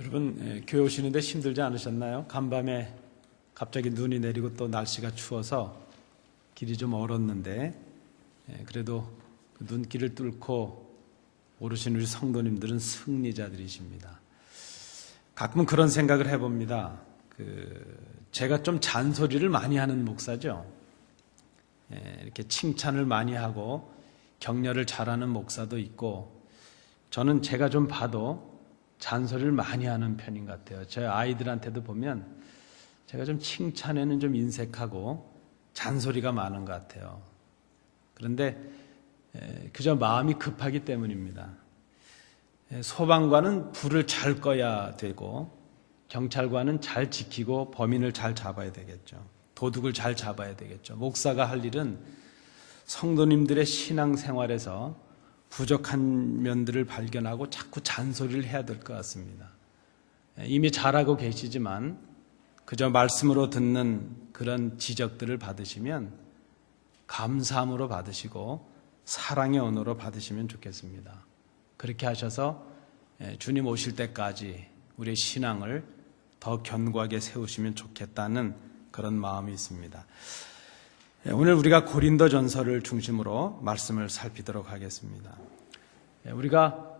여러분, 교회 오시는데 힘들지 않으셨나요? 간밤에 갑자기 눈이 내리고 또 날씨가 추워서 길이 좀 얼었는데 그래도 그 눈길을 뚫고 오르신 우리 성도님들은 승리자들이십니다. 가끔 그런 생각을 해봅니다. 제가 좀 잔소리를 많이 하는 목사죠. 이렇게 칭찬을 많이 하고 격려를 잘하는 목사도 있고, 저는 제가 좀 봐도 잔소리를 많이 하는 편인 것 같아요. 제 아이들한테도 보면 제가 좀 칭찬에는 좀 인색하고 잔소리가 많은 것 같아요. 그런데 그저 마음이 급하기 때문입니다. 소방관은 불을 잘 꺼야 되고, 경찰관은 잘 지키고 범인을 잘 잡아야 되겠죠. 도둑을 잘 잡아야 되겠죠. 목사가 할 일은 성도님들의 신앙생활에서 부족한 면들을 발견하고 자꾸 잔소리를 해야 될 것 같습니다. 이미 잘하고 계시지만 그저 말씀으로 듣는 그런 지적들을 받으시면 감사함으로 받으시고 사랑의 언어로 받으시면 좋겠습니다. 그렇게 하셔서 주님 오실 때까지 우리의 신앙을 더 견고하게 세우시면 좋겠다는 그런 마음이 있습니다. 오늘 우리가 고린도전서를 중심으로 말씀을 살피도록 하겠습니다. 우리가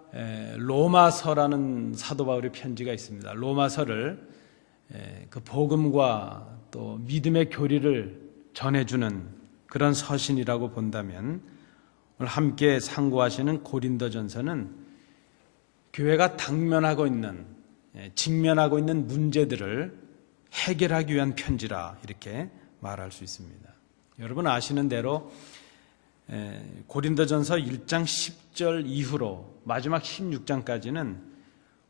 로마서라는 사도 바울의 편지가 있습니다. 로마서를 그 복음과 또 믿음의 교리를 전해주는 그런 서신이라고 본다면, 오늘 함께 상고하시는 고린도전서는 교회가 당면하고 있는, 직면하고 있는 문제들을 해결하기 위한 편지라 이렇게 말할 수 있습니다. 여러분 아시는 대로 고린도전서 1장 10절 이후로 마지막 16장까지는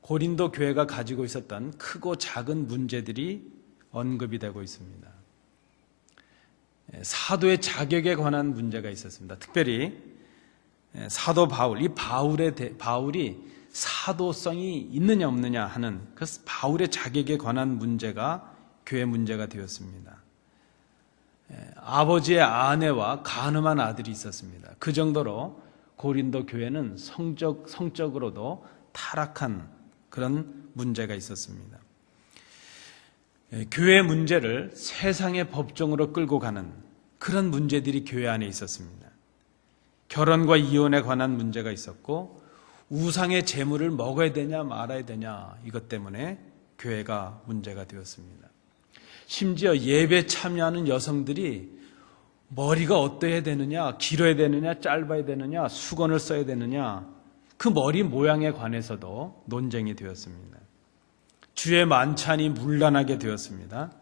고린도 교회가 가지고 있었던 크고 작은 문제들이 언급이 되고 있습니다. 사도의 자격에 관한 문제가 있었습니다. 특별히 사도 바울, 이 바울이 사도성이 있느냐 없느냐 하는 그 바울의 자격에 관한 문제가 교회 문제가 되었습니다. 아버지의 아내와 간음한 아들이 있었습니다. 그 정도로 고린도 교회는 성적으로도 타락한 그런 문제가 있었습니다. 교회 문제를 세상의 법정으로 끌고 가는 그런 문제들이 교회 안에 있었습니다. 결혼과 이혼에 관한 문제가 있었고, 우상의 재물을 먹어야 되냐 말아야 되냐, 이것 때문에 교회가 문제가 되었습니다. 심지어 예배 참여하는 여성들이 머리가 어떠해야 되느냐, 길어야 되느냐, 짧아야 되느냐, 수건을 써야 되느냐, 그 머리 모양에 관해서도 논쟁이 되었습니다. 주의 만찬이 문란하게 되었습니다.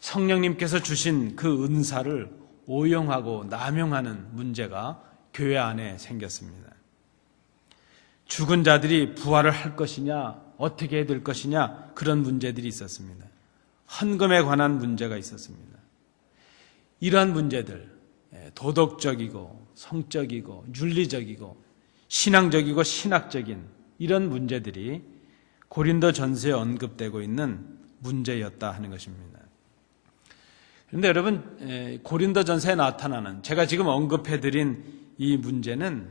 성령님께서 주신 그 은사를 오용하고 남용하는 문제가 교회 안에 생겼습니다. 죽은 자들이 부활을 할 것이냐, 어떻게 해야 될 것이냐, 그런 문제들이 있었습니다. 헌금에 관한 문제가 있었습니다. 이러한 문제들, 도덕적이고 성적이고 윤리적이고 신앙적이고 신학적인 이런 문제들이 고린도전서에 언급되고 있는 문제였다 하는 것입니다. 그런데 여러분, 고린도전서에 나타나는 제가 지금 언급해드린 이 문제는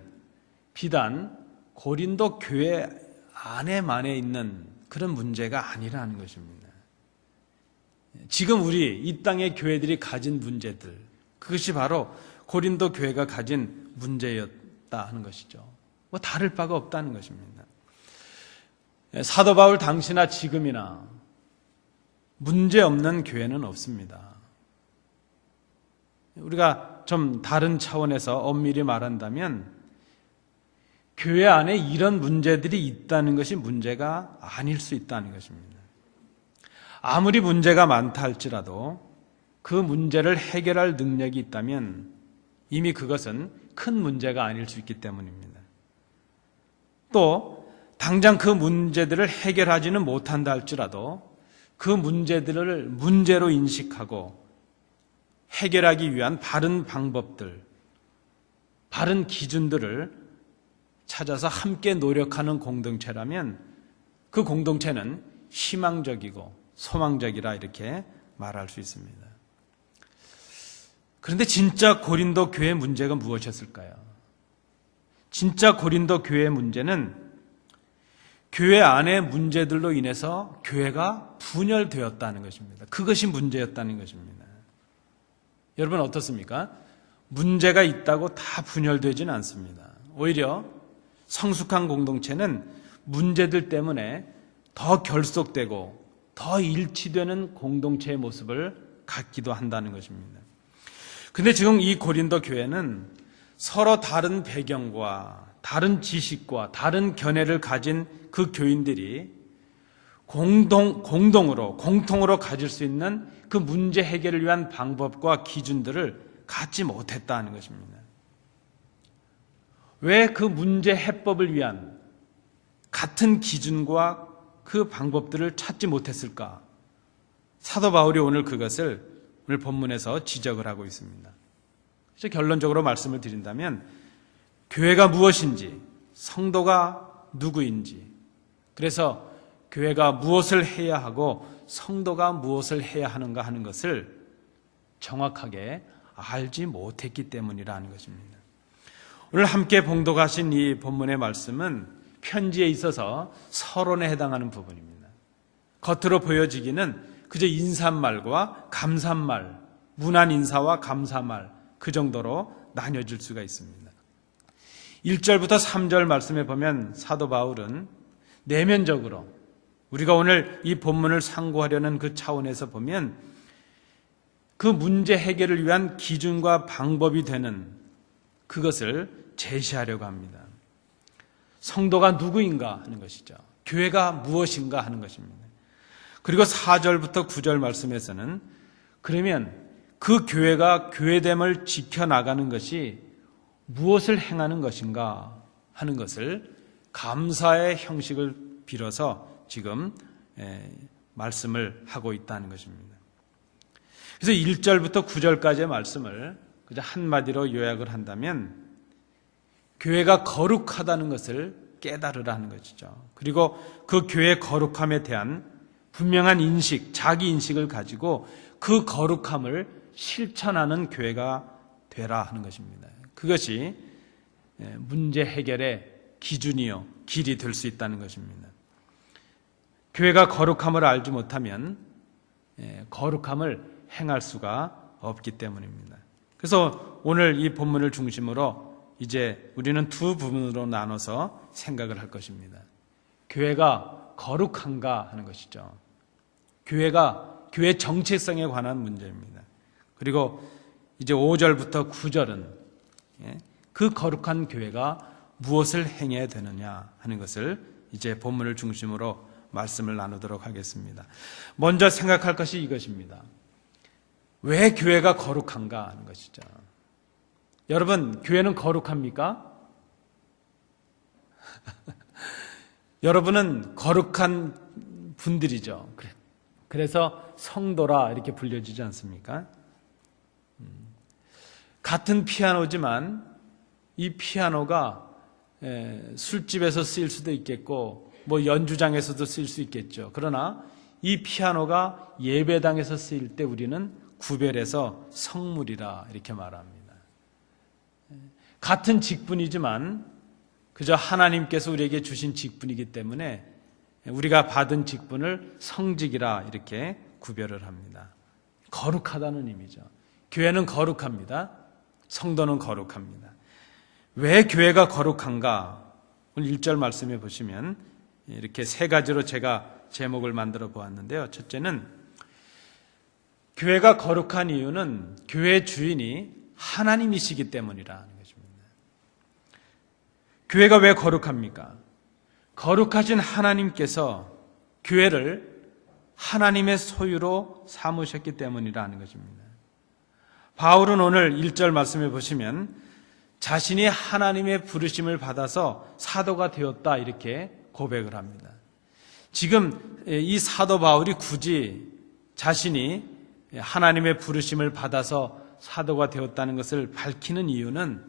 비단 고린도 교회 안에만에 있는 그런 문제가 아니라는 것입니다. 지금 우리 이 땅의 교회들이 가진 문제들, 그것이 바로 고린도 교회가 가진 문제였다 하는 것이죠. 뭐 다를 바가 없다는 것입니다. 사도 바울 당시나 지금이나 문제 없는 교회는 없습니다. 우리가 좀 다른 차원에서 엄밀히 말한다면 교회 안에 이런 문제들이 있다는 것이 문제가 아닐 수 있다는 것입니다. 아무리 문제가 많다 할지라도 그 문제를 해결할 능력이 있다면 이미 그것은 큰 문제가 아닐 수 있기 때문입니다. 또 당장 그 문제들을 해결하지는 못한다 할지라도 그 문제들을 문제로 인식하고 해결하기 위한 바른 방법들, 바른 기준들을 찾아서 함께 노력하는 공동체라면 그 공동체는 희망적이고 소망적이라 이렇게 말할 수 있습니다. 그런데 진짜 고린도 교회 문제가 무엇이었을까요? 진짜 고린도 교회의 문제는 교회 안의 문제들로 인해서 교회가 분열되었다는 것입니다. 그것이 문제였다는 것입니다. 여러분 어떻습니까? 문제가 있다고 다 분열되지는 않습니다. 오히려 성숙한 공동체는 문제들 때문에 더 결속되고 더 일치되는 공동체의 모습을 갖기도 한다는 것입니다. 근데 지금 이 고린도 교회는 서로 다른 배경과 다른 지식과 다른 견해를 가진 그 교인들이 공통으로 가질 수 있는 그 문제 해결을 위한 방법과 기준들을 갖지 못했다는 것입니다. 왜 그 문제 해법을 위한 같은 기준과 그 방법들을 찾지 못했을까? 사도 바울이 오늘 그것을 오늘 본문에서 지적을 하고 있습니다. 그래서 결론적으로 말씀을 드린다면 교회가 무엇인지, 성도가 누구인지, 그래서 교회가 무엇을 해야 하고 성도가 무엇을 해야 하는가 하는 것을 정확하게 알지 못했기 때문이라는 것입니다. 오늘 함께 봉독하신 이 본문의 말씀은 편지에 있어서 서론에 해당하는 부분입니다. 겉으로 보여지기는 그저 인사말과 감사말, 문안 인사와 감사말 그 정도로 나뉘어질 수가 있습니다. 1절부터 3절 말씀에 보면 사도 바울은 내면적으로 우리가 오늘 이 본문을 상고하려는 그 차원에서 보면 그 문제 해결을 위한 기준과 방법이 되는 그것을 제시하려고 합니다. 성도가 누구인가 하는 것이죠. 교회가 무엇인가 하는 것입니다. 그리고 4절부터 9절 말씀에서는 그러면 그 교회가 교회됨을 지켜나가는 것이 무엇을 행하는 것인가 하는 것을 감사의 형식을 빌어서 지금 말씀을 하고 있다는 것입니다. 그래서 1절부터 9절까지의 말씀을 그저 한마디로 요약을 한다면 교회가 거룩하다는 것을 깨달으라는 것이죠. 그리고 그 교회의 거룩함에 대한 분명한 인식, 자기 인식을 가지고 그 거룩함을 실천하는 교회가 되라 하는 것입니다. 그것이 문제 해결의 기준이요, 길이 될 수 있다는 것입니다. 교회가 거룩함을 알지 못하면 거룩함을 행할 수가 없기 때문입니다. 그래서 오늘 이 본문을 중심으로 이제 우리는 두 부분으로 나눠서 생각을 할 것입니다. 교회가 거룩한가 하는 것이죠. 교회 정체성에 관한 문제입니다. 그리고 이제 5절부터 9절은 그 거룩한 교회가 무엇을 행해야 되느냐 하는 것을 이제 본문을 중심으로 말씀을 나누도록 하겠습니다. 먼저 생각할 것이 이것입니다. 왜 교회가 거룩한가 하는 것이죠. 여러분, 교회는 거룩합니까? 여러분은 거룩한 분들이죠. 그래서 성도라 이렇게 불려지지 않습니까? 같은 피아노지만 이 피아노가 술집에서 쓰일 수도 있겠고 뭐 연주장에서도 쓰일 수 있겠죠. 그러나 이 피아노가 예배당에서 쓰일 때 우리는 구별해서 성물이라 이렇게 말합니다. 같은 직분이지만 그저 하나님께서 우리에게 주신 직분이기 때문에 우리가 받은 직분을 성직이라 이렇게 구별을 합니다. 거룩하다는 의미죠. 교회는 거룩합니다. 성도는 거룩합니다. 왜 교회가 거룩한가? 오늘 1절 말씀해 보시면 이렇게 세 가지로 제가 제목을 만들어 보았는데요. 첫째는 교회가 거룩한 이유는 교회 주인이 하나님이시기 때문이라는 것입니다. 교회가 왜 거룩합니까? 거룩하신 하나님께서 교회를 하나님의 소유로 삼으셨기 때문이라는 것입니다. 바울은 오늘 1절 말씀해 보시면 자신이 하나님의 부르심을 받아서 사도가 되었다 이렇게 고백을 합니다. 지금 이 사도 바울이 굳이 자신이 하나님의 부르심을 받아서 사도가 되었다는 것을 밝히는 이유는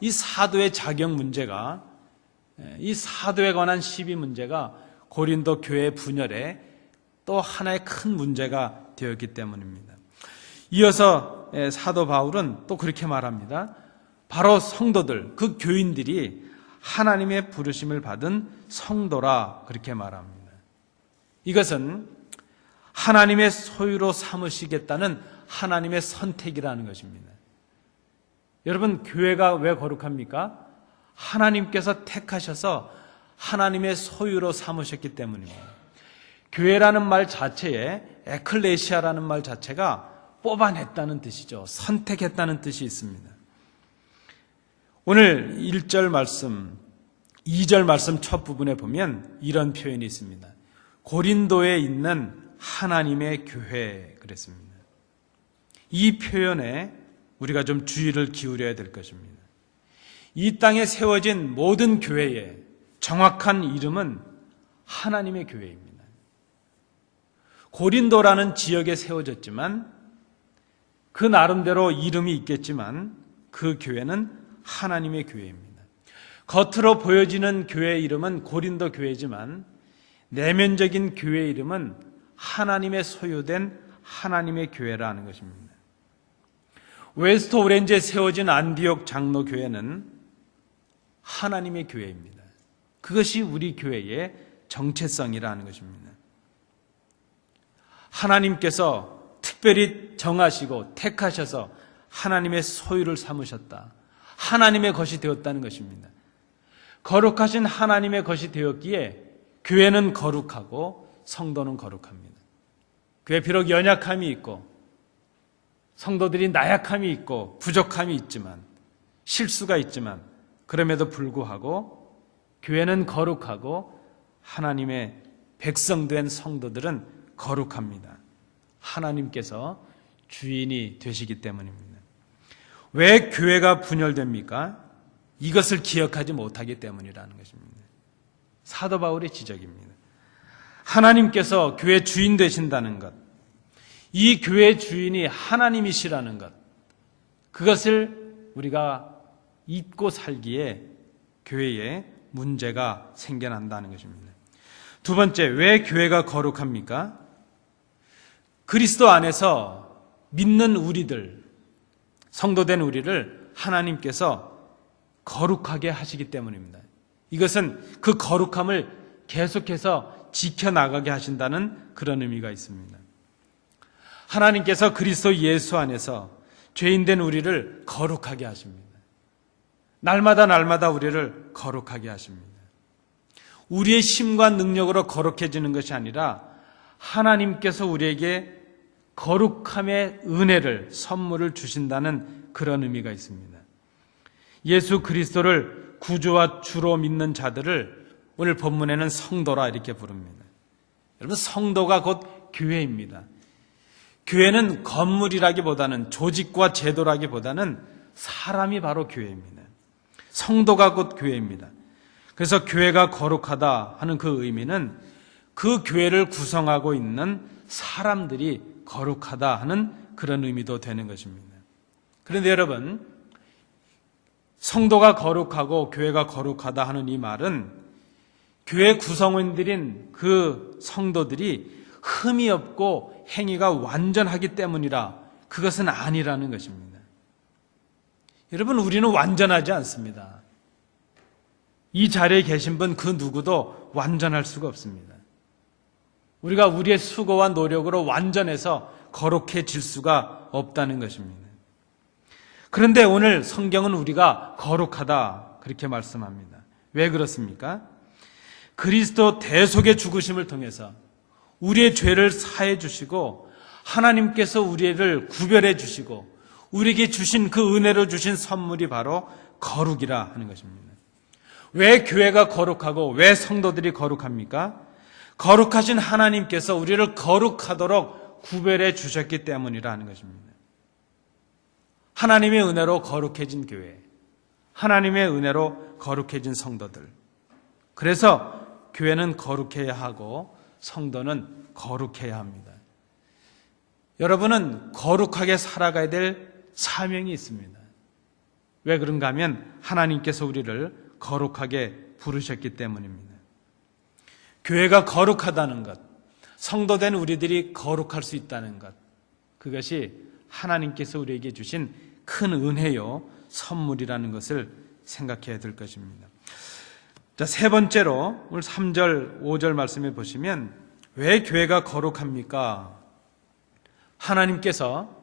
이 사도의 자격 문제가, 이 사도에 관한 시비 문제가 고린도 교회 분열에 또 하나의 큰 문제가 되었기 때문입니다. 이어서 사도 바울은 또 그렇게 말합니다. 바로 성도들, 그 교인들이 하나님의 부르심을 받은 성도라 그렇게 말합니다. 이것은 하나님의 소유로 삼으시겠다는 하나님의 선택이라는 것입니다. 여러분, 교회가 왜 거룩합니까? 하나님께서 택하셔서 하나님의 소유로 삼으셨기 때문입니다. 교회라는 말 자체에 에클레시아라는 말 자체가 뽑아냈다는 뜻이죠. 선택했다는 뜻이 있습니다. 오늘 1절 말씀, 2절 말씀 첫 부분에 보면 이런 표현이 있습니다. 고린도에 있는 하나님의 교회 그랬습니다. 이 표현에 우리가 좀 주의를 기울여야 될 것입니다. 이 땅에 세워진 모든 교회의 정확한 이름은 하나님의 교회입니다. 고린도라는 지역에 세워졌지만 그 나름대로 이름이 있겠지만 그 교회는 하나님의 교회입니다. 겉으로 보여지는 교회 이름은 고린도 교회지만 내면적인 교회 이름은 하나님의 소유된 하나님의 교회라는 것입니다. 웨스트 오렌지에 세워진 안디옥 장로교회는 하나님의 교회입니다. 그것이 우리 교회의 정체성이라는 것입니다. 하나님께서 특별히 정하시고 택하셔서 하나님의 소유를 삼으셨다. 하나님의 것이 되었다는 것입니다. 거룩하신 하나님의 것이 되었기에 교회는 거룩하고 성도는 거룩합니다. 교회 비록 연약함이 있고 성도들이 나약함이 있고 부족함이 있지만 실수가 있지만 그럼에도 불구하고 교회는 거룩하고 하나님의 백성된 성도들은 거룩합니다. 하나님께서 주인이 되시기 때문입니다. 왜 교회가 분열됩니까? 이것을 기억하지 못하기 때문이라는 것입니다. 사도 바울의 지적입니다. 하나님께서 교회 주인 되신다는 것, 이 교회의 주인이 하나님이시라는 것, 그것을 우리가 잊고 살기에 교회에 문제가 생겨난다는 것입니다. 두 번째, 왜 교회가 거룩합니까? 그리스도 안에서 믿는 우리들, 성도된 우리를 하나님께서 거룩하게 하시기 때문입니다. 이것은 그 거룩함을 계속해서 지켜나가게 하신다는 그런 의미가 있습니다. 하나님께서 그리스도 예수 안에서 죄인된 우리를 거룩하게 하십니다. 날마다 우리를 거룩하게 하십니다. 우리의 힘과 능력으로 거룩해지는 것이 아니라 하나님께서 우리에게 거룩함의 은혜를, 선물을 주신다는 그런 의미가 있습니다. 예수 그리스도를 구주와 주로 믿는 자들을 오늘 본문에는 성도라 이렇게 부릅니다. 여러분, 성도가 곧 교회입니다. 교회는 건물이라기보다는 조직과 제도라기보다는 사람이 바로 교회입니다. 성도가 곧 교회입니다. 그래서 교회가 거룩하다 하는 그 의미는 그 교회를 구성하고 있는 사람들이 거룩하다 하는 그런 의미도 되는 것입니다. 그런데 여러분, 성도가 거룩하고 교회가 거룩하다 하는 이 말은 교회 구성원들인 그 성도들이 흠이 없고 행위가 완전하기 때문이라 그것은 아니라는 것입니다. 여러분, 우리는 완전하지 않습니다. 이 자리에 계신 분 그 누구도 완전할 수가 없습니다. 우리가 우리의 수고와 노력으로 완전해서 거룩해질 수가 없다는 것입니다. 그런데 오늘 성경은 우리가 거룩하다 그렇게 말씀합니다. 왜 그렇습니까? 그리스도 대속의 죽으심을 통해서 우리의 죄를 사해 주시고 하나님께서 우리를 구별해 주시고 우리에게 주신 그 은혜로 주신 선물이 바로 거룩이라 하는 것입니다. 왜 교회가 거룩하고 왜 성도들이 거룩합니까? 거룩하신 하나님께서 우리를 거룩하도록 구별해 주셨기 때문이라 하는 것입니다. 하나님의 은혜로 거룩해진 교회, 하나님의 은혜로 거룩해진 성도들. 그래서 교회는 거룩해야 하고 성도는 거룩해야 합니다. 여러분은 거룩하게 살아가야 될 사명이 있습니다. 왜 그런가 하면 하나님께서 우리를 거룩하게 부르셨기 때문입니다. 교회가 거룩하다는 것, 성도된 우리들이 거룩할 수 있다는 것, 그것이 하나님께서 우리에게 주신 큰 은혜요 선물이라는 것을 생각해야 될 것입니다. 자, 세 번째로 오늘 3절, 5절 말씀에 보시면 왜 교회가 거룩합니까? 하나님께서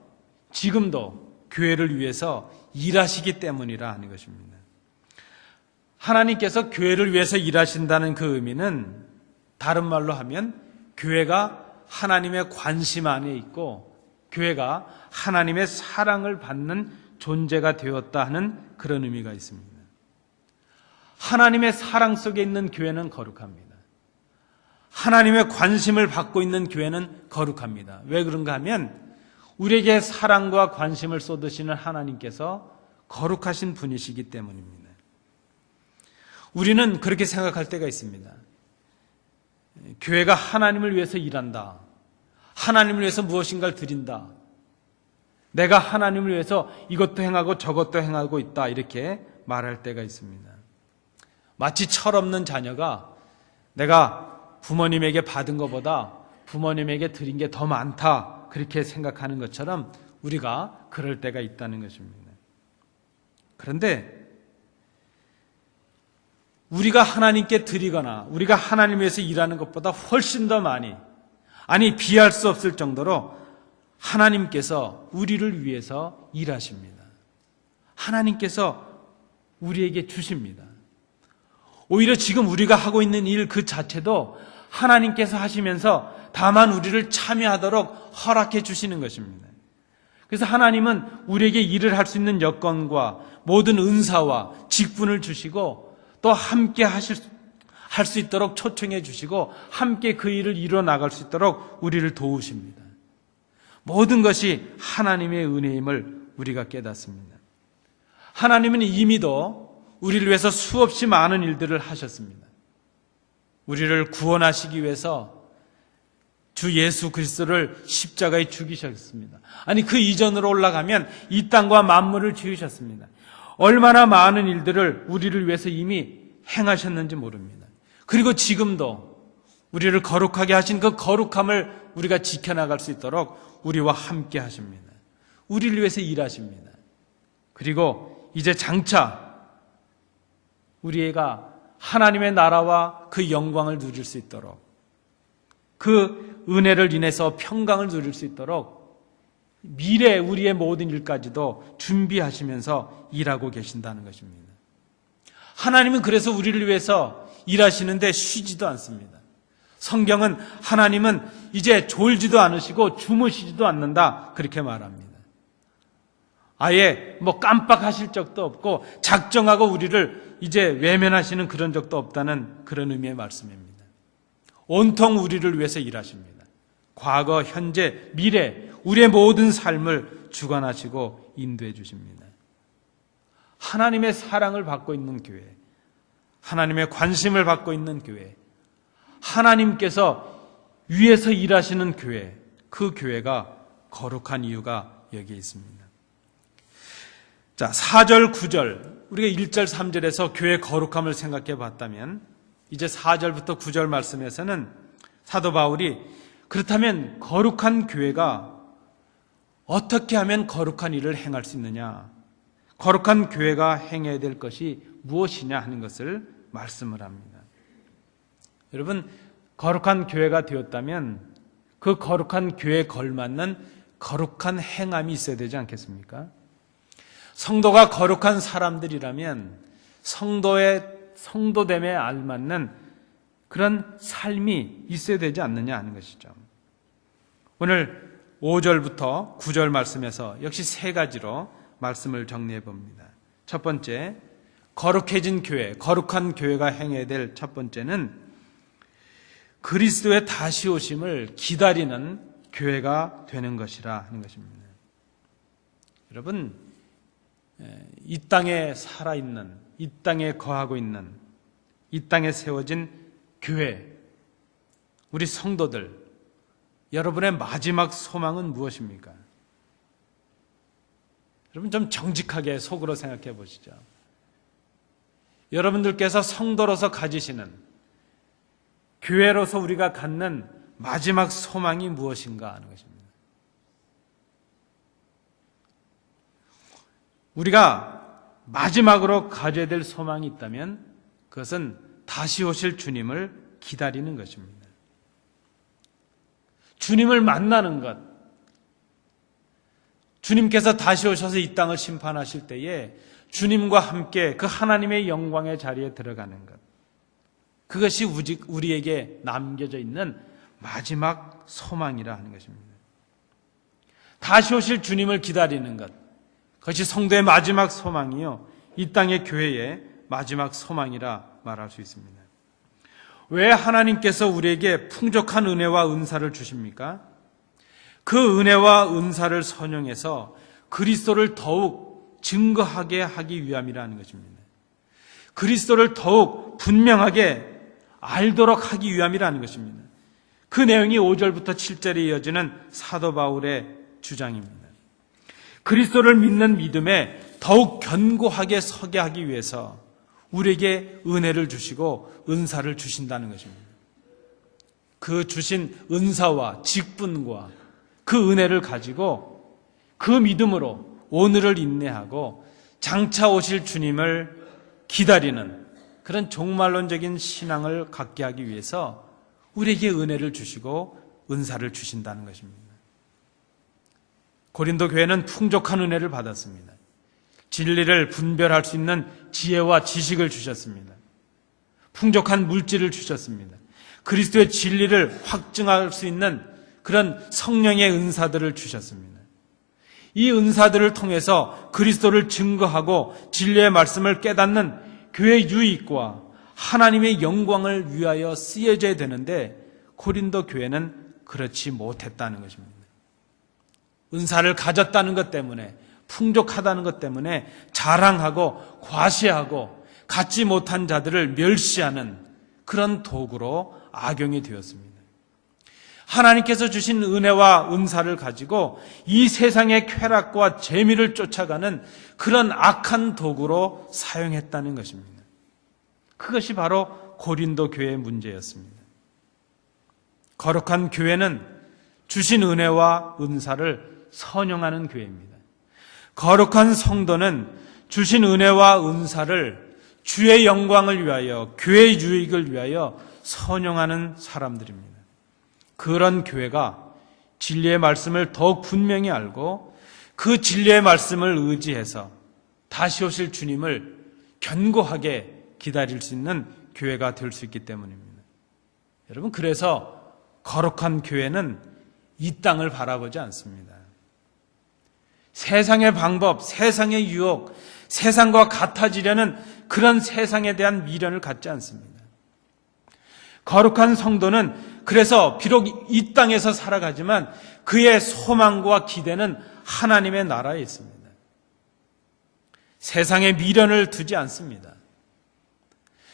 지금도 교회를 위해서 일하시기 때문이라 하는 것입니다. 하나님께서 교회를 위해서 일하신다는 그 의미는 다른 말로 하면 교회가 하나님의 관심 안에 있고 교회가 하나님의 사랑을 받는 존재가 되었다 하는 그런 의미가 있습니다. 하나님의 사랑 속에 있는 교회는 거룩합니다. 하나님의 관심을 받고 있는 교회는 거룩합니다. 왜 그런가 하면 우리에게 사랑과 관심을 쏟으시는 하나님께서 거룩하신 분이시기 때문입니다. 우리는 그렇게 생각할 때가 있습니다. 교회가 하나님을 위해서 일한다. 하나님을 위해서 무엇인가를 드린다. 내가 하나님을 위해서 이것도 행하고 저것도 행하고 있다. 이렇게 말할 때가 있습니다. 마치 철없는 자녀가 내가 부모님에게 받은 것보다 부모님에게 드린 게 더 많다. 그렇게 생각하는 것처럼 우리가 그럴 때가 있다는 것입니다. 그런데 우리가 하나님께 드리거나 우리가 하나님 위해서 일하는 것보다 훨씬 더 많이, 아니 비할 수 없을 정도로 하나님께서 우리를 위해서 일하십니다. 하나님께서 우리에게 주십니다. 오히려 지금 우리가 하고 있는 일 그 자체도 하나님께서 하시면서 다만 우리를 참여하도록 허락해 주시는 것입니다. 그래서 하나님은 우리에게 일을 할 수 있는 여건과 모든 은사와 직분을 주시고 또 함께 할 수 있도록 초청해 주시고 함께 그 일을 이루어 나갈 수 있도록 우리를 도우십니다. 모든 것이 하나님의 은혜임을 우리가 깨닫습니다. 하나님은 이미도 우리를 위해서 수없이 많은 일들을 하셨습니다. 우리를 구원하시기 위해서 주 예수 그리스도를 십자가에 죽이셨습니다. 아니 그 이전으로 올라가면 이 땅과 만물을 지으셨습니다. 얼마나 많은 일들을 우리를 위해서 이미 행하셨는지 모릅니다. 그리고 지금도 우리를 거룩하게 하신 그 거룩함을 우리가 지켜나갈 수 있도록 우리와 함께 하십니다. 우리를 위해서 일하십니다. 그리고 이제 장차 우리가 하나님의 나라와 그 영광을 누릴 수 있도록 그 은혜를 인해서 평강을 누릴 수 있도록 미래 우리의 모든 일까지도 준비하시면서 일하고 계신다는 것입니다. 하나님은 그래서 우리를 위해서 일하시는데 쉬지도 않습니다. 성경은 하나님은 이제 졸지도 않으시고 주무시지도 않는다 그렇게 말합니다. 아예 깜빡하실 적도 없고 작정하고 우리를 이제 외면하시는 그런 적도 없다는 그런 의미의 말씀입니다. 온통 우리를 위해서 일하십니다. 과거, 현재, 미래 우리의 모든 삶을 주관하시고 인도해 주십니다. 하나님의 사랑을 받고 있는 교회, 하나님의 관심을 받고 있는 교회, 하나님께서 위에서 일하시는 교회, 그 교회가 거룩한 이유가 여기에 있습니다. 자, 4절, 9절 우리가 1절, 3절에서 교회의 거룩함을 생각해 봤다면 이제 4절부터 9절 말씀에서는 사도 바울이 그렇다면 거룩한 교회가 어떻게 하면 거룩한 일을 행할 수 있느냐, 거룩한 교회가 행해야 될 것이 무엇이냐 하는 것을 말씀을 합니다. 여러분, 거룩한 교회가 되었다면 그 거룩한 교회에 걸맞는 거룩한 행함이 있어야 되지 않겠습니까? 성도가 거룩한 사람들이라면 성도됨에 알맞는 그런 삶이 있어야 되지 않느냐 하는 것이죠. 오늘 5절부터 9절 말씀에서 역시 세 가지로 말씀을 정리해 봅니다. 첫 번째, 거룩해진 교회, 거룩한 교회가 행해야 될 첫 번째는 그리스도의 다시 오심을 기다리는 교회가 되는 것이라 하는 것입니다. 여러분, 이 땅에 살아있는, 이 땅에 거하고 있는, 이 땅에 세워진 교회, 우리 성도들, 여러분의 마지막 소망은 무엇입니까? 여러분 좀 정직하게 속으로 생각해 보시죠. 여러분들께서 성도로서 가지시는, 교회로서 우리가 갖는 마지막 소망이 무엇인가 하는 것입니다. 우리가 마지막으로 가져야 될 소망이 있다면 그것은 다시 오실 주님을 기다리는 것입니다. 주님을 만나는 것, 주님께서 다시 오셔서 이 땅을 심판하실 때에 주님과 함께 그 하나님의 영광의 자리에 들어가는 것, 그것이 우리에게 남겨져 있는 마지막 소망이라 하는 것입니다. 다시 오실 주님을 기다리는 것, 그것이 성도의 마지막 소망이요, 이 땅의 교회의 마지막 소망이라 말할 수 있습니다. 왜 하나님께서 우리에게 풍족한 은혜와 은사를 주십니까? 그 은혜와 은사를 선용해서 그리스도를 더욱 증거하게 하기 위함이라는 것입니다. 그리스도를 더욱 분명하게 알도록 하기 위함이라는 것입니다. 그 내용이 5절부터 7절에 이어지는 사도 바울의 주장입니다. 그리스도를 믿는 믿음에 더욱 견고하게 서게 하기 위해서 우리에게 은혜를 주시고 은사를 주신다는 것입니다. 그 주신 은사와 직분과 그 은혜를 가지고 그 믿음으로 오늘을 인내하고 장차 오실 주님을 기다리는 그런 종말론적인 신앙을 갖게 하기 위해서 우리에게 은혜를 주시고 은사를 주신다는 것입니다. 고린도 교회는 풍족한 은혜를 받았습니다. 진리를 분별할 수 있는 지혜와 지식을 주셨습니다. 풍족한 물질을 주셨습니다. 그리스도의 진리를 확증할 수 있는 그런 성령의 은사들을 주셨습니다. 이 은사들을 통해서 그리스도를 증거하고 진리의 말씀을 깨닫는 교회의 유익과 하나님의 영광을 위하여 쓰여져야 되는데 고린도 교회는 그렇지 못했다는 것입니다. 은사를 가졌다는 것 때문에, 풍족하다는 것 때문에 자랑하고 과시하고 갖지 못한 자들을 멸시하는 그런 도구로 악용이 되었습니다. 하나님께서 주신 은혜와 은사를 가지고 이 세상의 쾌락과 재미를 쫓아가는 그런 악한 도구로 사용했다는 것입니다. 그것이 바로 고린도 교회의 문제였습니다. 거룩한 교회는 주신 은혜와 은사를 선용하는 교회입니다. 거룩한 성도는 주신 은혜와 은사를 주의 영광을 위하여, 교회의 유익을 위하여 선용하는 사람들입니다. 그런 교회가 진리의 말씀을 더욱 분명히 알고 그 진리의 말씀을 의지해서 다시 오실 주님을 견고하게 기다릴 수 있는 교회가 될 수 있기 때문입니다. 여러분, 그래서 거룩한 교회는 이 땅을 바라보지 않습니다. 세상의 방법, 세상의 유혹, 세상과 같아지려는 그런 세상에 대한 미련을 갖지 않습니다. 거룩한 성도는 그래서 비록 이 땅에서 살아가지만 그의 소망과 기대는 하나님의 나라에 있습니다. 세상에 미련을 두지 않습니다.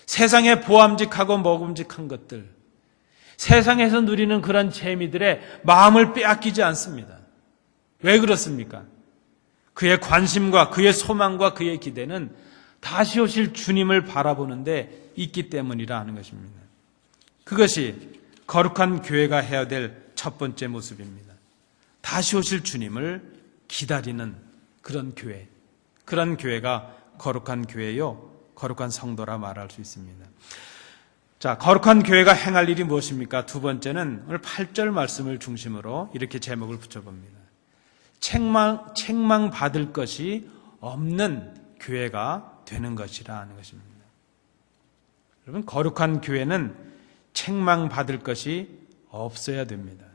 세상에 보암직하고 먹음직한 것들, 세상에서 누리는 그런 재미들에 마음을 빼앗기지 않습니다. 왜 그렇습니까? 그의 관심과 그의 소망과 그의 기대는 다시 오실 주님을 바라보는 데 있기 때문이라 하는 것입니다. 그것이 거룩한 교회가 해야 될 첫 번째 모습입니다. 다시 오실 주님을 기다리는 그런 교회, 그런 교회가 거룩한 교회요, 거룩한 성도라 말할 수 있습니다. 자, 거룩한 교회가 행할 일이 무엇입니까? 두 번째는 오늘 8절 말씀을 중심으로 이렇게 제목을 붙여봅니다. 책망 받을 것이 없는 교회가 되는 것이라 하는 것입니다. 여러분, 거룩한 교회는 책망 받을 것이 없어야 됩니다.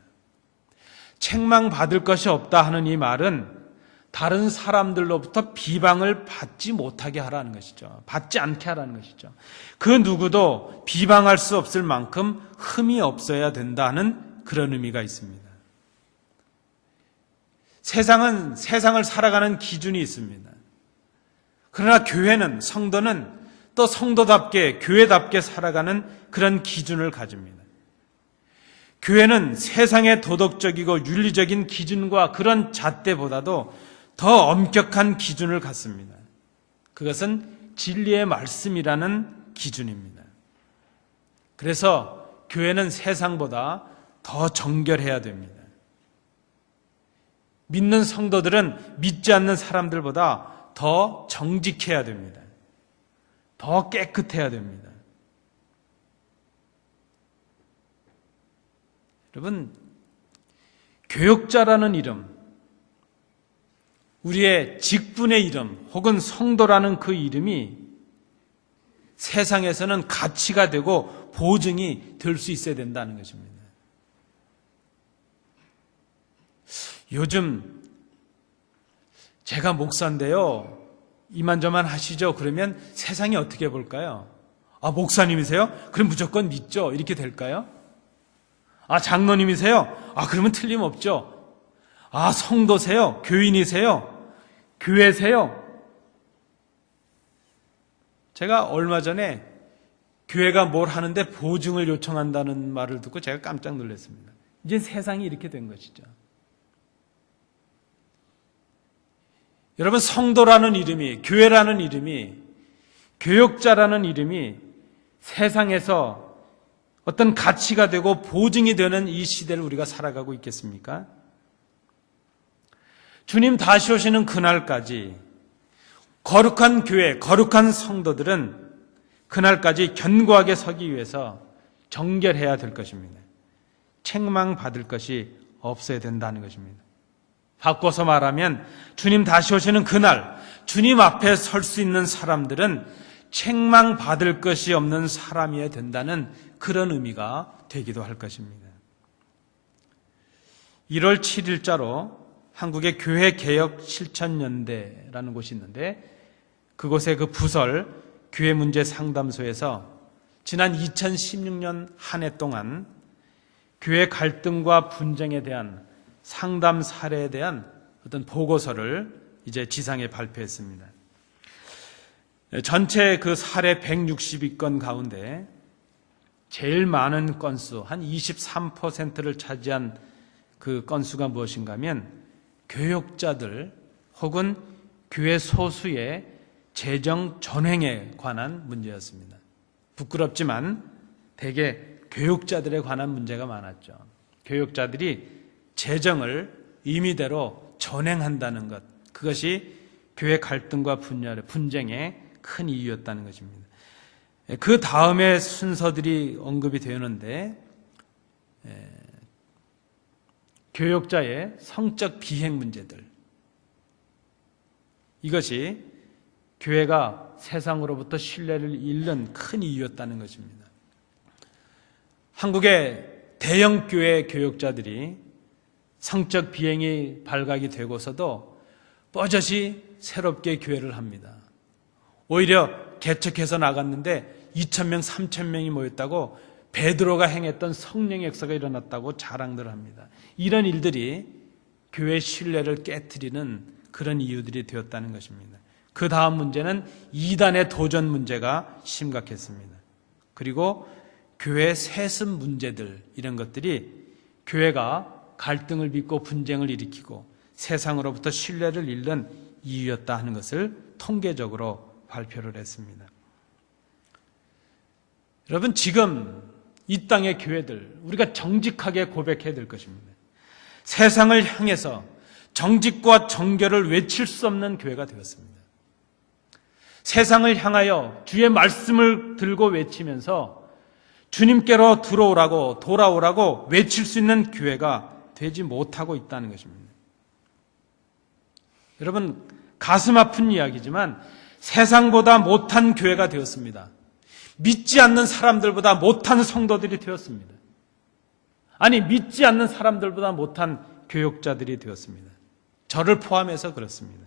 책망 받을 것이 없다 하는 이 말은 다른 사람들로부터 비방을 받지 못하게 하라는 것이죠. 받지 않게 하라는 것이죠. 그 누구도 비방할 수 없을 만큼 흠이 없어야 된다는 그런 의미가 있습니다. 세상은 세상을 살아가는 기준이 있습니다. 그러나 교회는, 성도는 또 성도답게, 교회답게 살아가는 그런 기준을 가집니다. 교회는 세상의 도덕적이고 윤리적인 기준과 그런 잣대보다도 더 엄격한 기준을 갖습니다. 그것은 진리의 말씀이라는 기준입니다. 그래서 교회는 세상보다 더 정결해야 됩니다. 믿는 성도들은 믿지 않는 사람들보다 더 정직해야 됩니다. 더 깨끗해야 됩니다. 여러분, 교역자라는 이름, 우리의 직분의 이름 혹은 성도라는 그 이름이 세상에서는 가치가 되고 보증이 될 수 있어야 된다는 것입니다. 요즘 제가 목사인데요, 이만저만 하시죠. 그러면 세상이 어떻게 볼까요? 아, 목사님이세요? 그럼 무조건 믿죠. 이렇게 될까요? 아, 장로님이세요? 아, 그러면 틀림없죠. 아, 성도세요? 교인이세요? 교회세요? 제가 얼마 전에 교회가 뭘 하는데 보증을 요청한다는 말을 듣고 제가 깜짝 놀랐습니다. 이제 세상이 이렇게 된 것이죠. 여러분, 성도라는 이름이, 교회라는 이름이, 교역자라는 이름이 세상에서 어떤 가치가 되고 보증이 되는 이 시대를 우리가 살아가고 있겠습니까? 주님 다시 오시는 그날까지 거룩한 교회, 거룩한 성도들은 그날까지 견고하게 서기 위해서 정결해야 될 것입니다. 책망받을 것이 없어야 된다는 것입니다. 바꿔서 말하면 주님 다시 오시는 그날 주님 앞에 설 수 있는 사람들은 책망받을 것이 없는 사람이어야 된다는 그런 의미가 되기도 할 것입니다. 1월 7일자로 한국의 교회개혁 실천연대라는 곳이 있는데 그곳의 그 부설 교회문제상담소에서 지난 2016년 한 해 동안 교회 갈등과 분쟁에 대한 상담 사례에 대한 어떤 보고서를 이제 지상에 발표했습니다. 전체 그 사례 162건 가운데 제일 많은 건수, 한 23%를 차지한 그 건수가 무엇인가 하면 교역자들 혹은 교회 소수의 재정 전횡에 관한 문제였습니다. 부끄럽지만 대개 교역자들에 관한 문제가 많았죠. 교역자들이 재정을 임의대로 전횡한다는 것, 그것이 교회 갈등과 분쟁의 큰 이유였다는 것입니다. 그 다음에 순서들이 언급이 되었는데 교역자의 성적 비행 문제들, 이것이 교회가 세상으로부터 신뢰를 잃는 큰 이유였다는 것입니다. 한국의 대형 교회 교역자들이 성적 비행이 발각이 되고서도 뻐젓이 새롭게 교회를 합니다. 오히려 개척해서 나갔는데 2,000명, 3,000명이 모였다고 베드로가 행했던 성령의 역사가 일어났다고 자랑들 합니다. 이런 일들이 교회 신뢰를 깨트리는 그런 이유들이 되었다는 것입니다. 그 다음 문제는 이단의 도전 문제가 심각했습니다. 그리고 교회 세습 문제들, 이런 것들이 교회가 갈등을 빚고 분쟁을 일으키고 세상으로부터 신뢰를 잃는 이유였다 하는 것을 통계적으로 발표를 했습니다. 여러분, 지금 이 땅의 교회들, 우리가 정직하게 고백해야 될 것입니다. 세상을 향해서 정직과 정결을 외칠 수 없는 교회가 되었습니다. 세상을 향하여 주의 말씀을 들고 외치면서 주님께로 들어오라고, 돌아오라고 외칠 수 있는 교회가 되지 못하고 있다는 것입니다. 여러분, 가슴 아픈 이야기지만 세상보다 못한 교회가 되었습니다. 믿지 않는 사람들보다 못한 성도들이 되었습니다. 아니, 믿지 않는 사람들보다 못한 교역자들이 되었습니다. 저를 포함해서 그렇습니다.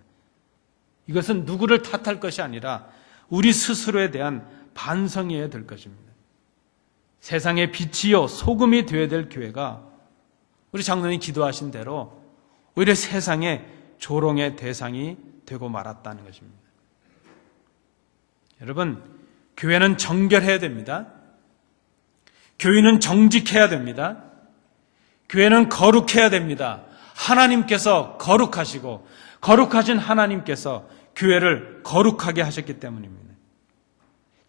이것은 누구를 탓할 것이 아니라 우리 스스로에 대한 반성이어야 될 것입니다. 세상의 빛이요 소금이 되어야 될 교회가 우리 장로님이 기도하신 대로 오히려 세상의 조롱의 대상이 되고 말았다는 것입니다. 여러분, 교회는 정결해야 됩니다. 교인은 정직해야 됩니다. 교회는 거룩해야 됩니다. 하나님께서 거룩하시고 거룩하신 하나님께서 교회를 거룩하게 하셨기 때문입니다.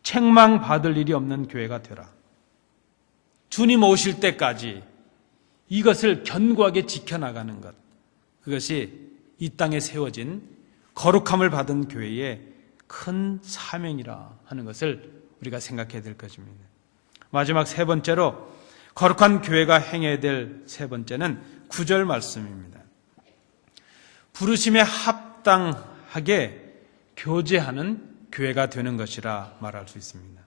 책망받을 일이 없는 교회가 되라. 주님 오실 때까지 이것을 견고하게 지켜나가는 것, 그것이 이 땅에 세워진 거룩함을 받은 교회의 큰 사명이라 하는 것을 우리가 생각해야 될 것입니다. 마지막 세 번째로 거룩한 교회가 행해야 될 세 번째는 9절 말씀입니다. 부르심에 합당하게 교제하는 교회가 되는 것이라 말할 수 있습니다.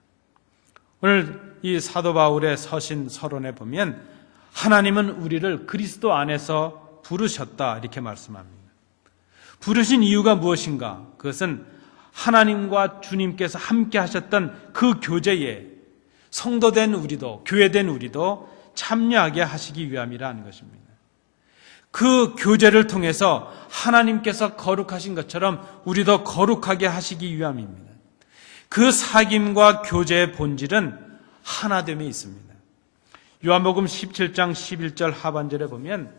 오늘 이 사도 바울의 서신 서론에 보면 하나님은 우리를 그리스도 안에서 부르셨다 이렇게 말씀합니다. 부르신 이유가 무엇인가? 그것은 하나님과 주님께서 함께 하셨던 그 교제에 성도된 우리도, 교회된 우리도 참여하게 하시기 위함이라는 것입니다. 그 교제를 통해서 하나님께서 거룩하신 것처럼 우리도 거룩하게 하시기 위함입니다. 그 사귐과 교제의 본질은 하나됨에 있습니다. 요한복음 17장 11절 하반절에 보면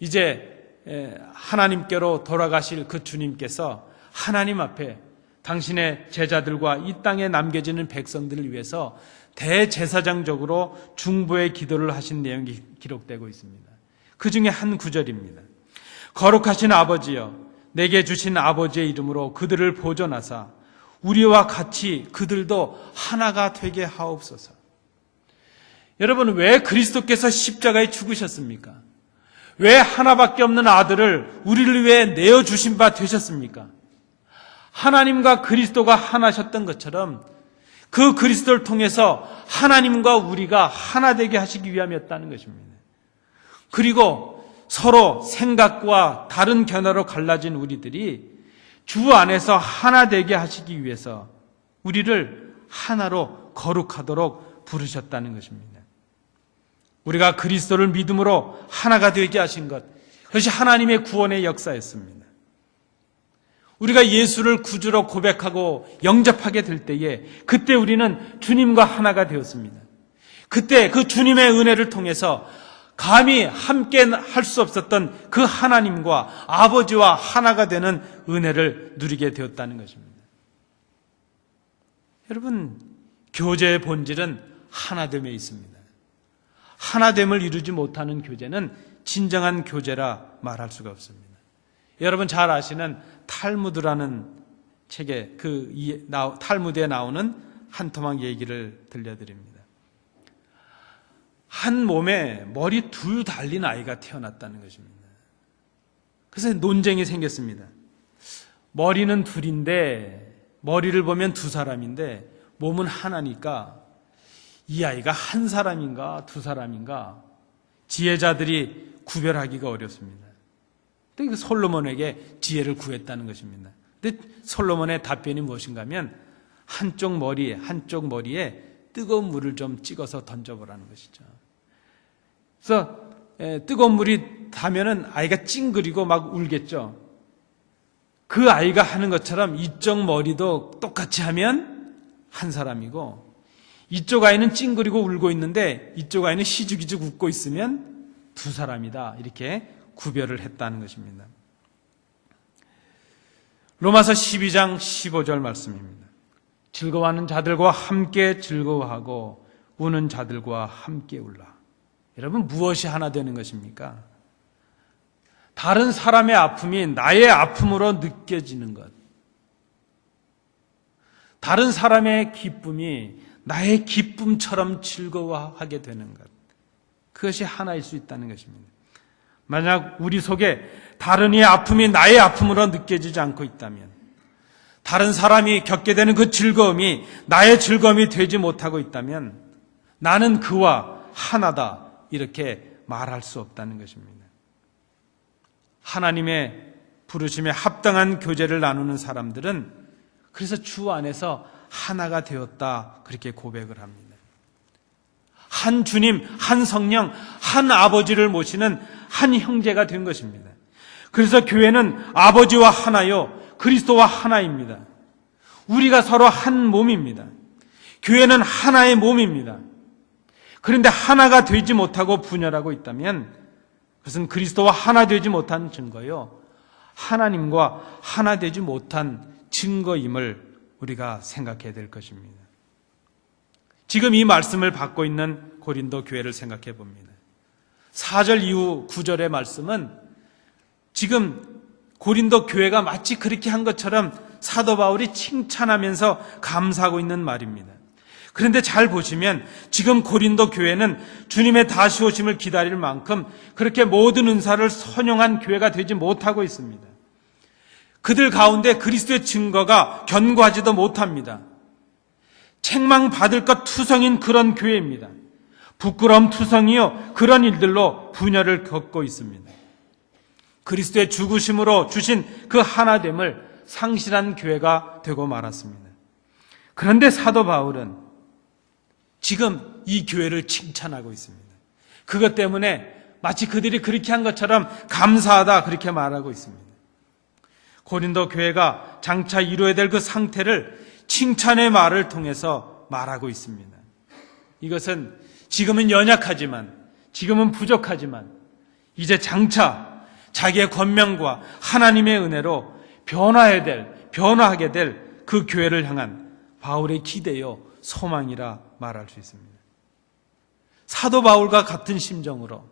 이제 하나님께로 돌아가실 그 주님께서 하나님 앞에 당신의 제자들과 이 땅에 남겨지는 백성들을 위해서 대제사장적으로 중보의 기도를 하신 내용이 기록되고 있습니다. 그 중에 한 구절입니다. 거룩하신 아버지여, 내게 주신 아버지의 이름으로 그들을 보존하사 우리와 같이 그들도 하나가 되게 하옵소서. 여러분, 왜 그리스도께서 십자가에 죽으셨습니까? 왜 하나밖에 없는 아들을 우리를 위해 내어주신 바 되셨습니까? 하나님과 그리스도가 하나셨던 것처럼 그 그리스도를 통해서 하나님과 우리가 하나 되게 하시기 위함이었다는 것입니다. 그리고 서로 생각과 다른 견해로 갈라진 우리들이 주 안에서 하나 되게 하시기 위해서 우리를 하나로 거룩하도록 부르셨다는 것입니다. 우리가 그리스도를 믿음으로 하나가 되게 하신 것, 그것이 하나님의 구원의 역사였습니다. 우리가 예수를 구주로 고백하고 영접하게 될 때에 그때 우리는 주님과 하나가 되었습니다. 그때 그 주님의 은혜를 통해서 감히 함께 할 수 없었던 그 하나님과 아버지와 하나가 되는 은혜를 누리게 되었다는 것입니다. 여러분, 교제의 본질은 하나됨에 있습니다. 하나됨을 이루지 못하는 교제는 진정한 교제라 말할 수가 없습니다. 여러분 잘 아시는 탈무드라는 책에 탈무드에 나오는 한 토막 얘기를 들려드립니다. 한 몸에 머리 둘 달린 아이가 태어났다는 것입니다. 그래서 논쟁이 생겼습니다. 머리는 둘인데, 머리를 보면 두 사람인데 몸은 하나니까 이 아이가 한 사람인가 두 사람인가 지혜자들이 구별하기가 어렵습니다. 근데 솔로몬에게 지혜를 구했다는 것입니다. 근데 솔로몬의 답변이 무엇인가 하면 한쪽 머리에 뜨거운 물을 좀 찍어서 던져보라는 것이죠. 그래서 뜨거운 물이 닿으면 아이가 찡그리고 막 울겠죠. 그 아이가 하는 것처럼 이쪽 머리도 똑같이 하면 한 사람이고, 이쪽 아이는 찡그리고 울고 있는데 이쪽 아이는 시죽이죽 웃고 있으면 두 사람이다, 이렇게 구별을 했다는 것입니다. 로마서 12장 15절 말씀입니다. 즐거워하는 자들과 함께 즐거워하고 우는 자들과 함께 울라. 여러분, 무엇이 하나 되는 것입니까? 다른 사람의 아픔이 나의 아픔으로 느껴지는 것, 다른 사람의 기쁨이 나의 기쁨처럼 즐거워하게 되는 것, 그것이 하나일 수 있다는 것입니다. 만약 우리 속에 다른 이의 아픔이 나의 아픔으로 느껴지지 않고 있다면, 다른 사람이 겪게 되는 그 즐거움이 나의 즐거움이 되지 못하고 있다면 나는 그와 하나다, 이렇게 말할 수 없다는 것입니다. 하나님의 부르심에 합당한 교제를 나누는 사람들은 그래서 주 안에서 하나가 되었다, 그렇게 고백을 합니다. 한 주님, 한 성령, 한 아버지를 모시는 한 형제가 된 것입니다. 그래서 교회는 아버지와 하나요, 그리스도와 하나입니다. 우리가 서로 한 몸입니다. 교회는 하나의 몸입니다. 그런데 하나가 되지 못하고 분열하고 있다면 그것은 그리스도와 하나 되지 못한 증거요, 하나님과 하나 되지 못한 증거임을 우리가 생각해야 될 것입니다. 지금 이 말씀을 받고 있는 고린도 교회를 생각해 봅니다. 4절 이후 9절의 말씀은 지금 고린도 교회가 마치 그렇게 한 것처럼 사도 바울이 칭찬하면서 감사하고 있는 말입니다. 그런데 잘 보시면 지금 고린도 교회는 주님의 다시 오심을 기다릴 만큼 그렇게 모든 은사를 선용한 교회가 되지 못하고 있습니다. 그들 가운데 그리스도의 증거가 견고하지도 못합니다. 책망받을 것 투성인 그런 교회입니다. 부끄러움 투성이요, 그런 일들로 분열을 겪고 있습니다. 그리스도의 죽으심으로 주신 그 하나됨을 상실한 교회가 되고 말았습니다. 그런데 사도 바울은 지금 이 교회를 칭찬하고 있습니다. 그것 때문에 마치 그들이 그렇게 한 것처럼 감사하다 그렇게 말하고 있습니다. 고린도 교회가 장차 이루어야 될 그 상태를 칭찬의 말을 통해서 말하고 있습니다. 이것은 지금은 연약하지만, 지금은 부족하지만 이제 장차 자기의 권명과 하나님의 은혜로 변화하게 될 그 교회를 향한 바울의 기대요 소망이라 말할 수 있습니다. 사도 바울과 같은 심정으로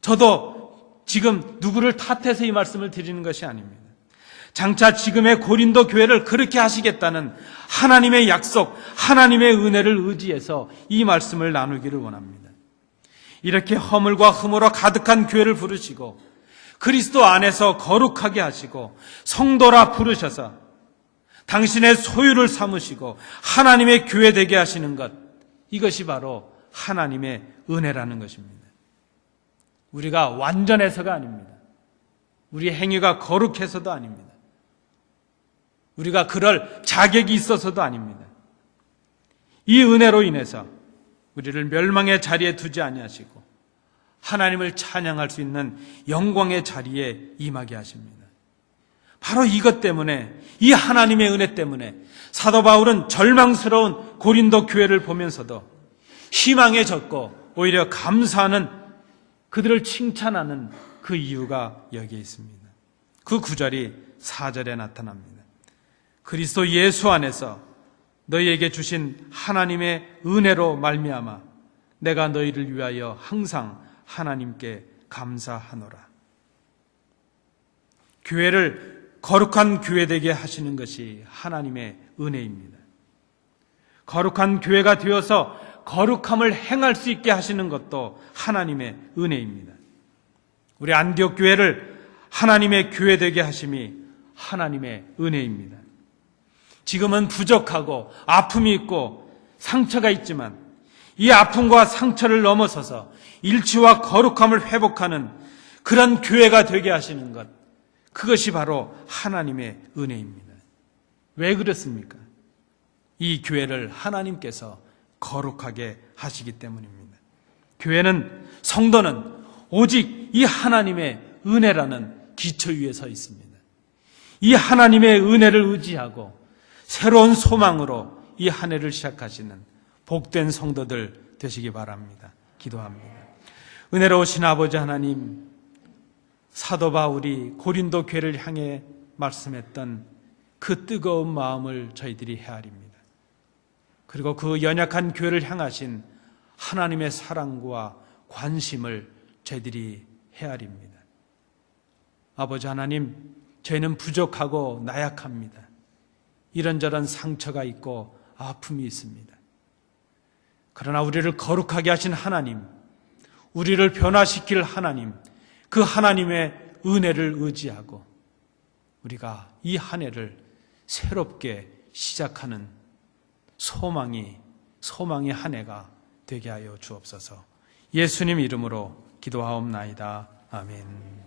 저도 지금 누구를 탓해서 이 말씀을 드리는 것이 아닙니다. 장차 지금의 고린도 교회를 그렇게 하시겠다는 하나님의 약속, 하나님의 은혜를 의지해서 이 말씀을 나누기를 원합니다. 이렇게 허물과 흠으로 가득한 교회를 부르시고 그리스도 안에서 거룩하게 하시고 성도라 부르셔서 당신의 소유를 삼으시고 하나님의 교회 되게 하시는 것, 이것이 바로 하나님의 은혜라는 것입니다. 우리가 완전해서가 아닙니다. 우리의 행위가 거룩해서도 아닙니다. 우리가 그럴 자격이 있어서도 아닙니다. 이 은혜로 인해서 우리를 멸망의 자리에 두지 아니하시고 하나님을 찬양할 수 있는 영광의 자리에 임하게 하십니다. 바로 이것 때문에, 이 하나님의 은혜 때문에 사도 바울은 절망스러운 고린도 교회를 보면서도 희망에 젖고 오히려 감사하는, 그들을 칭찬하는 그 이유가 여기에 있습니다. 그 9절이 4절에 나타납니다. 그리스도 예수 안에서 너희에게 주신 하나님의 은혜로 말미암아 내가 너희를 위하여 항상 하나님께 감사하노라. 교회를 거룩한 교회 되게 하시는 것이 하나님의 은혜입니다. 거룩한 교회가 되어서 거룩함을 행할 수 있게 하시는 것도 하나님의 은혜입니다. 우리 안디옥 교회를 하나님의 교회 되게 하심이 하나님의 은혜입니다. 지금은 부족하고 아픔이 있고 상처가 있지만 이 아픔과 상처를 넘어서서 일치와 거룩함을 회복하는 그런 교회가 되게 하시는 것, 그것이 바로 하나님의 은혜입니다. 왜 그렇습니까? 이 교회를 하나님께서 거룩하게 하시기 때문입니다. 교회는, 성도는 오직 이 하나님의 은혜라는 기초 위에 서 있습니다. 이 하나님의 은혜를 의지하고 새로운 소망으로 이 한 해를 시작하시는 복된 성도들 되시기 바랍니다. 기도합니다. 은혜로우신 아버지 하나님, 사도 바울이 고린도 교회를 향해 말씀했던 그 뜨거운 마음을 저희들이 헤아립니다. 그리고 그 연약한 교회를 향하신 하나님의 사랑과 관심을 저희들이 헤아립니다. 아버지 하나님, 저희는 부족하고 나약합니다. 이런저런 상처가 있고 아픔이 있습니다. 그러나 우리를 거룩하게 하신 하나님, 우리를 변화시킬 하나님, 그 하나님의 은혜를 의지하고 우리가 이 한 해를 새롭게 시작하는 소망의 한 해가 되게 하여 주옵소서. 예수님 이름으로 기도하옵나이다. 아멘.